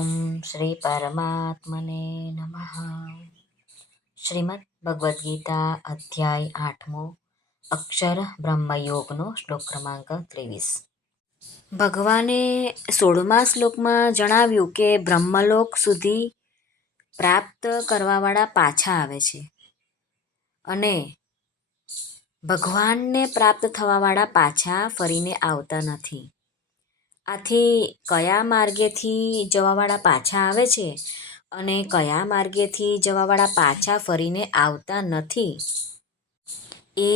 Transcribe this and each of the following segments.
ઓમ શ્રી પરમાત્મને નમઃ. શ્રીમદ ભગવદ્ ગીતા અધ્યાય 8મો અક્ષર બ્રહ્મયોગનો શ્લોક ક્રમાંક 23. ભગવાને 16મા શ્લોકમાં જણાવ્યું કે બ્રહ્મલોક સુધી પ્રાપ્ત કરવાવાળા પાછા આવે છે અને ભગવાનને પ્રાપ્ત થવાવાળા પાછા ફરીને આવતા નથી. આથી કયા માર્ગેથી જવાવાળા પાછા આવે છે અને કયા માર્ગેથી જવાવાળા પાછા ફરીને આવતા નથી એ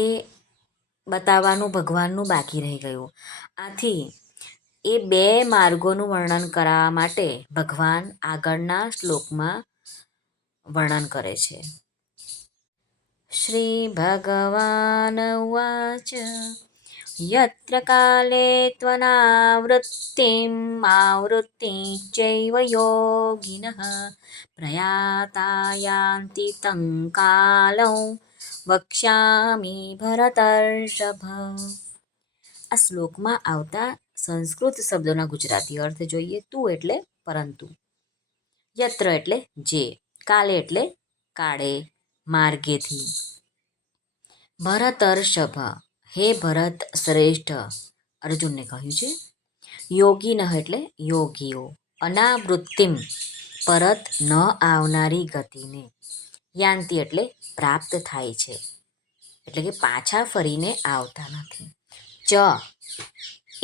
બતાવવાનું ભગવાનનું બાકી રહી ગયું. આથી એ બે માર્ગોનું વર્ણન કરવા માટે ભગવાન આગળના શ્લોકમાં વર્ણન કરે છે. શ્રી ભગવાન ઉવાચ યત્ર કાલે ત્વનાવૃત્તિમ આવૃત્તિશ્ચૈવ યોગિનઃ પ્રયાતા યાન્તિ तं કાલં વક્ષ્યામિ ભરતર્ષભ. આ શ્લોકમાં આવતા સંસ્કૃત શબ્દોના ગુજરાતી અર્થ જોઈએ. તું એટલે પરંતુ, યત્ર એટલે જે, કાલે એટલે કાળે, માર્ગેથી, ભરતર્ષભ હે ભરત શ્રેષ્ઠ અર્જુનને કહ્યું છે. યોગિનઃ એટલે યોગીઓ, અનાવૃત્તિમ પરત ન આવનારી ગતિને, યાન્તિ એટલે પ્રાપ્ત થાય છે એટલે કે પાછા ફરીને આવતા નથી. ચ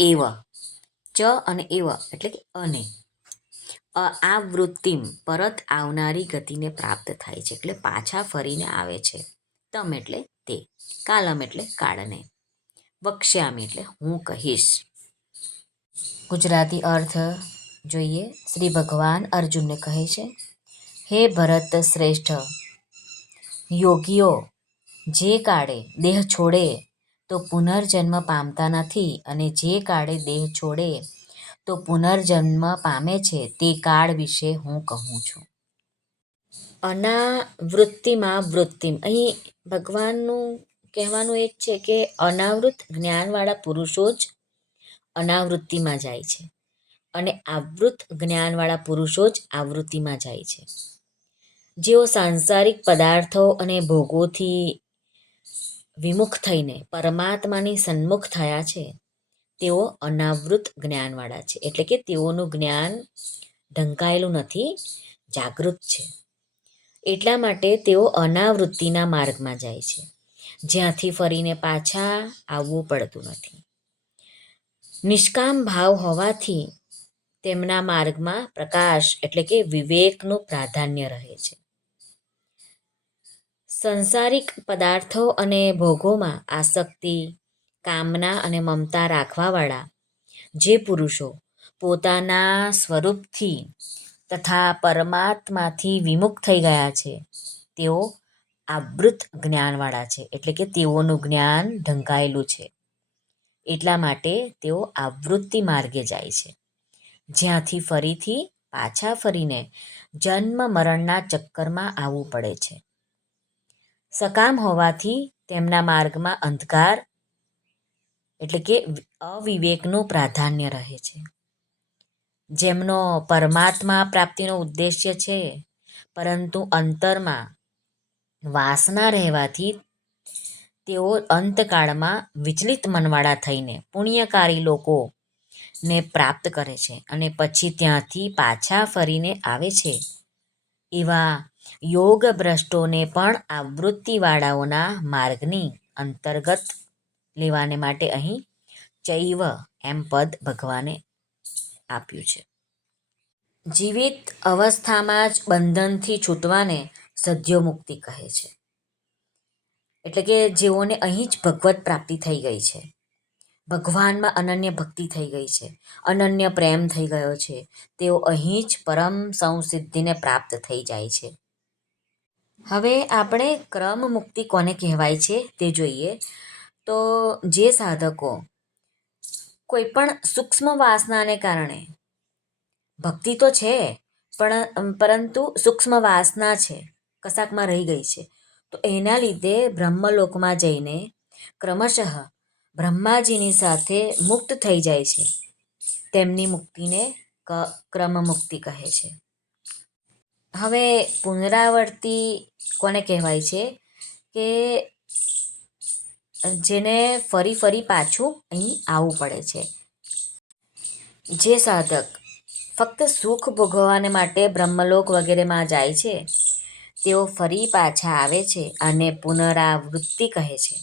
એવ, ચ અને એવ એટલે કે અને, આવૃત્તિમ પરત આવનારી ગતિને પ્રાપ્ત થાય છે એટલે પાછા ફરીને આવે છે. તમ એટલે તે, કાલમ એટલે કાળને, વક્ષ્યામી એટલે હું કહીશ. ગુજરાતી અર્થ જોઈએ. શ્રી ભગવાન અર્જુનને કહે છે, હે ભરત શ્રેષ્ઠ, યોગીઓ જે કાળે દેહ છોડે તો પુનર્જન્મ પામતા નથી અને જે કાળે દેહ છોડે તો પુનર્જન્મ પામે છે તે કાળ વિશે હું કહું છું. અનાવૃત્તિમાં વૃત્તિમ, અહીં ભગવાનનું કહેવાનું એ જ છે કે અનાવૃત જ્ઞાનવાળા પુરુષો જ અનાવૃત્તિમાં જાય છે અને આવૃત જ્ઞાનવાળા પુરુષો જ આવૃત્તિમાં જાય છે. જેઓ સાંસારિક પદાર્થો અને ભોગોથી વિમુખ થઈને પરમાત્માની સન્મુખ થયા છે તેઓ અનાવૃત જ્ઞાનવાળા છે એટલે કે તેઓનું જ્ઞાન ઢંકાયેલું નથી, જાગૃત છે. એટલા માટે તેઓ અનાવૃત્તિના માર્ગમાં જાય છે જ્યાંથી ફરીને પાછા આવવું પડતું નથી. નિષ્કામ ભાવ હોવાથી તેમના માર્ગમાં પ્રકાશ એટલે કે વિવેકનું પ્રાધાન્ય રહે છે. સંસારિક પદાર્થો અને ભોગોમાં આસક્તિ, કામના અને મમતા રાખવાવાળા જે પુરુષો પોતાના સ્વરૂપથી તથા પરમાત્માથી વિમુખ થઈ ગયા છે તેઓ આવૃત જ્ઞાનવાળા છે એટલે કે તેઓનું જ્ઞાન ઢંકાયેલું છે. એટલા માટે તેઓ આવૃત્તિ માર્ગે જાય છે જ્યાંથી ફરીથી પાછા ફરીને જન્મ મરણના ચક્કરમાં આવવું પડે છે. સકામ હોવાથી તેમના માર્ગમાં અંધકાર એટલે કે અવિવેકનું પ્રાધાન્ય રહે છે. જેમનો પરમાત્મા પ્રાપ્તિનો ઉદ્દેશ્ય છે પરંતુ અંતરમાં વાસના રહેવાથી તેઓ અંતકાળમાં વિચલિત મનવાળા થઈને પુણ્યકારી લોકોને પ્રાપ્ત કરે છે અને પછી ત્યાંથી પાછા ફરીને આવે છે. એવા યોગ ભ્રષ્ટોને પણ આવૃત્તિવાળાઓના માર્ગની અંતર્ગત લેવાને માટે અહીં ચૈવ એમ પદ ભગવાને આપ્યું છે. જીવિત અવસ્થામાં જ બંધનથી છૂટવાને સદ્યો મુક્તિ કહે છે. એટલે કે જેઓને અહીં જ ભગવત પ્રાપ્તિ થઈ ગઈ છે, ભગવાનમાં અનન્ય ભક્તિ થઈ ગઈ છે, અનન્ય પ્રેમ થઈ ગયો છે, તેઓ અહીં જ પરમ સંસિદ્ધિને પ્રાપ્ત થઈ જાય છે. હવે આપણે ક્રમ મુક્તિ કોને કહેવાય છે તે જોઈએ. તો જે સાધકો કોઈ પણ સૂક્ષ્મ વાસનાને કારણે, ભક્તિ તો છે પરંતુ સૂક્ષ્મ વાસના છે, કશાકમાં રહી ગઈ છે, તો એના લીધે બ્રહ્મલોકમાં જઈને ક્રમશઃ બ્રહ્માજીની સાથે મુક્ત થઈ જાય છે. તેમની મુક્તિને ક્રમ મુક્તિ કહે છે. હવે પુનરાવર્તી કોને કહેવાય છે કે જેને ફરી ફરી પાછું અહીં આવવું પડે છે. જે સાધક ફક્ત સુખ ભોગવવાને માટે બ્રહ્મલોક વગેરેમાં જાય છે તેઓ ફરી પાછા આવે છે અને પુનરાવૃત્તિ કહે છે.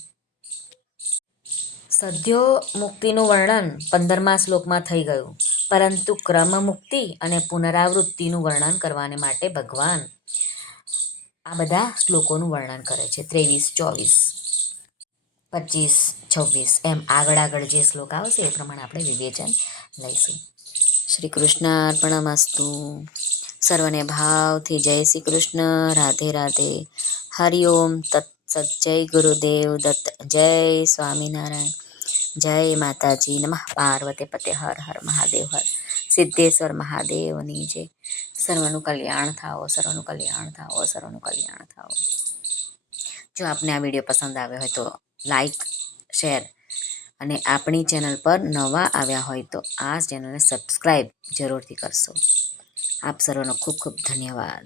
સદ્યો મુક્તિનું વર્ણન 15મા શ્લોકમાં થઈ ગયું, પરંતુ ક્રમ મુક્તિ અને પુનરાવૃત્તિનું વર્ણન કરવાને માટે ભગવાન આ બધા શ્લોકોનું વર્ણન કરે છે. 23, 24, 25, 26 એમ આગળ આગળ જે શ્લોક આવશે એ પ્રમાણે આપણે વિવેચન લઈશું. શ્રી કૃષ્ણ અર્પણમસ્તુ. સર્વને ભાવથી જય શ્રી કૃષ્ણ. રાધે રાધે. હરિઓમ તત્સત. જય ગુરુદેવ દત્ત. જય સ્વામિનારાયણ. જય માતાજી. નમઃ પાર્વતી પતે. હર હર મહાદેવ. હર સિદ્ધેશ્વર મહાદેવની જય. સર્વનું કલ્યાણ થાઓ, સર્વનું કલ્યાણ થાઓ, સર્વનું કલ્યાણ થાઓ. જો આપને આ વિડીયો પસંદ આવ્યો હોય તો લાઈક, શેર અને આપણી ચેનલ પર નવા આવ્યા હોય તો આ ચેનલને સબસ્ક્રાઈબ જરૂરથી કરશો. આપ સર્વનો ખૂબ ખૂબ ધન્યવાદ.